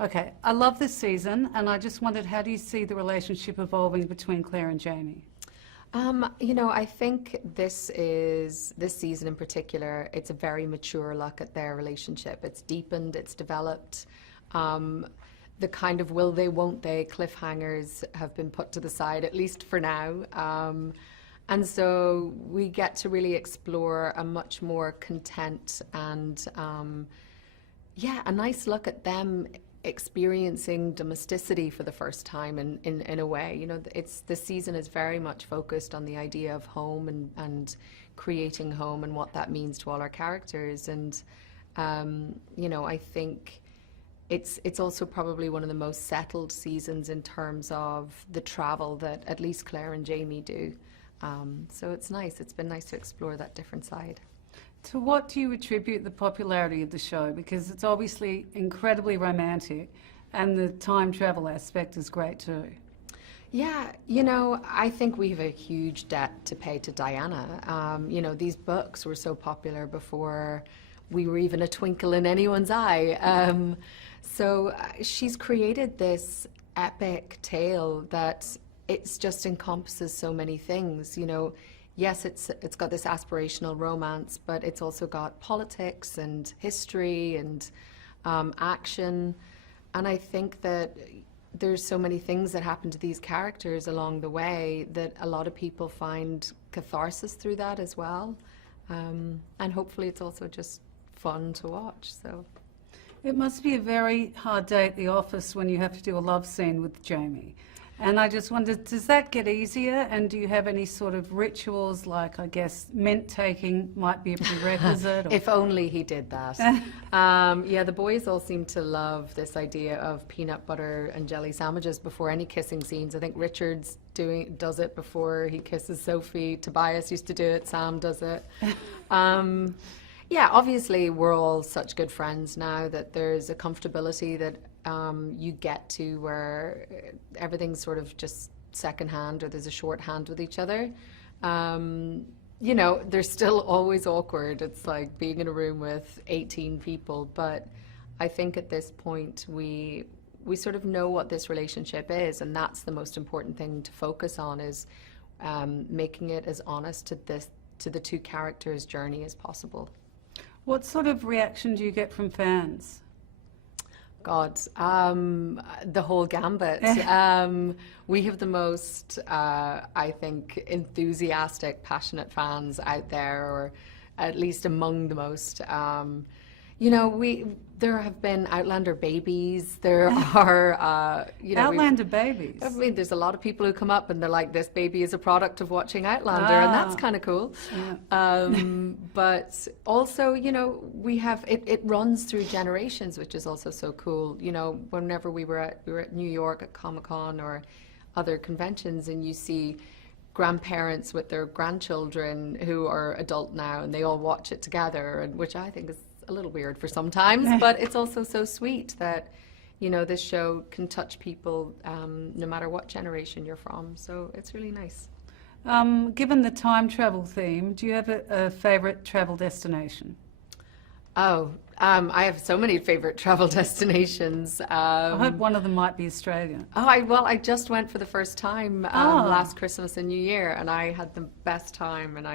Okay, I love this season, and I just wondered, how do you see the relationship evolving between Claire and Jamie? I think this season in particular, it's a very mature look at their relationship. It's deepened, it's developed. The kind of will they, won't they cliffhangers have been put to the side, at least for now. And so we get to really explore a much more content and, a nice look at them experiencing domesticity for the first time in a way. This season is very much focused on the idea of home and creating home and what that means to all our characters. And, I think it's also probably one of the most settled seasons in terms of the travel that at least Claire and Jamie do. So it's nice. It's been nice to explore that different side. To what do you attribute the popularity of the show? Because it's obviously incredibly romantic, and the time travel aspect is great too. Yeah, I think we have a huge debt to pay to Diana. These books were so popular before we were even a twinkle in anyone's eye. So she's created this epic tale that it's just encompasses so many things. Yes, it's got this aspirational romance, but it's also got politics and history and action. And I think that there's so many things that happen to these characters along the way that a lot of people find catharsis through that as well. And hopefully it's also just fun to watch. So it must be a very hard day at the office when you have to do a love scene with Jamie. And I just wondered, does that get easier? And do you have any sort of rituals, like, I guess, mint taking might be a prerequisite? If only he did that. The boys all seem to love this idea of peanut butter and jelly sandwiches before any kissing scenes. I think Richard's does it before he kisses Sophie. Tobias used to do it. Sam does it. Obviously we're all such good friends now that there's a comfortability that you get to where everything's sort of just secondhand, or there's a shorthand with each other. They're still always awkward. It's like being in a room with 18 people, but I think at this point we sort of know what this relationship is, and that's the most important thing to focus on, is making it as honest to the two characters' journey as possible. What sort of reaction do you get from fans? God, the whole gambit. We have the most, I think, enthusiastic, passionate fans out there, or at least among the most. There have been Outlander babies. There are, Outlander babies. I mean, there's a lot of people who come up and they're like, "This baby is a product of watching Outlander," and that's kind of cool. Yeah. But also, we have it runs through generations, which is also so cool. Whenever we were at New York at Comic-Con or other conventions, and you see grandparents with their grandchildren who are adult now, and they all watch it together, and which I think is a little weird for sometimes, but it's also so sweet that this show can touch people no matter what generation you're from. So it's really nice. Given the time travel theme, do you have a favourite travel destination? I have so many favourite travel destinations. I hope one of them might be Australia. I just went for the first time last Christmas and New Year, and I had the best time, and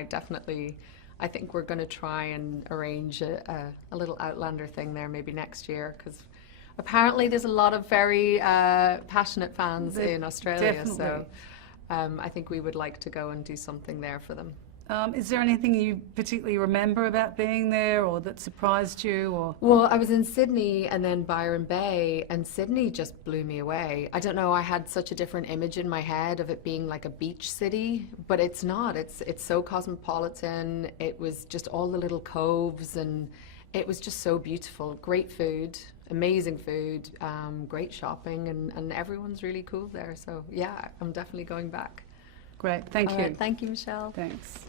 I think we're going to try and arrange a little Outlander thing there maybe next year, because apparently there's a lot of very passionate fans in Australia. Definitely. So I think we would like to go and do something there for them. Is there anything you particularly remember about being there, or that surprised you? Or? Well, I was in Sydney and then Byron Bay, and Sydney just blew me away. I don't know, I had such a different image in my head of it being like a beach city, but it's not. It's so cosmopolitan. It was just all the little coves, and it was just so beautiful. Great food, amazing food, great shopping, and everyone's really cool there. So yeah, I'm definitely going back. Great, thank you. Thank you, Michelle. Thanks.